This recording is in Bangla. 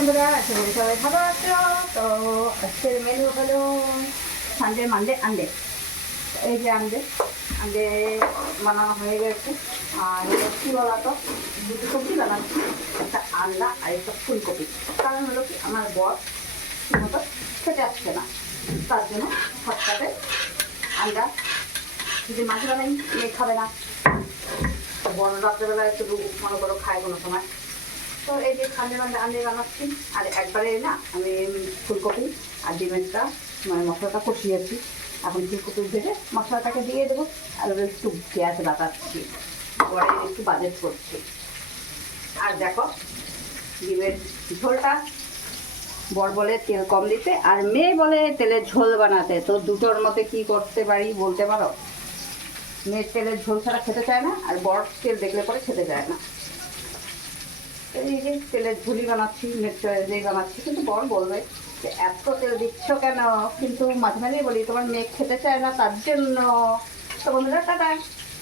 বন্ধুরা, আশা করি সবাই ভালো আছো। তো আজকের মেনু হলো সানডে মানডে আন্ডে। এই যে আন্ডে আন্ডে বানানো হয়ে গেছে। আর কী বলা তো, দুটো সবজি বানাচ্ছি, একটা আন্ডা আর একটা ফুলকপি। কারণ হলো কি, আমার বর মতো খেতে আসছে না, তার জন্য সবটাতে আন্ডা যদি মাছ বানাই মেয়ে খাবে না। তো বড় রাত্রেবেলা একটু মনে করো খায় কোনো সময়। তো এই যে সানডে মানডে আন্ডে বানাচ্ছি। আর একবারে না আমি ফুলকপি আর ডিমেরটা মানে মশলাটা কষিয়েছি। এখন ফুলকপি ভেজে মশলাটাকে দিয়ে দেবো। আর একটু পেঁয়াজ বাটাচ্ছি, পরে একটু বাজেট করছি। আর দেখো ডিমের ঝোলটা, বর বলে তেল কম দিতে আর মেয়ে বলে তেলের ঝোল বানাতে। তো দুটোর মধ্যে কি করতে পারি বলতে পারো? মেয়ের তেলের ঝোল ছাড়া খেতে চায় না, আর বর তেল দেখলে পরে খেতে চায় না। এই যে তেলের ঝুলি বানাচ্ছি, মেট্রো দিয়ে বানাচ্ছি, কিন্তু বর বলবে যে এত তেল দিচ্ছ কেন? কিন্তু মাঝে মাঝে বলি তোমার মেয়ে খেতে চায় না, তার জন্য। তো বন্ধুরা টাটা।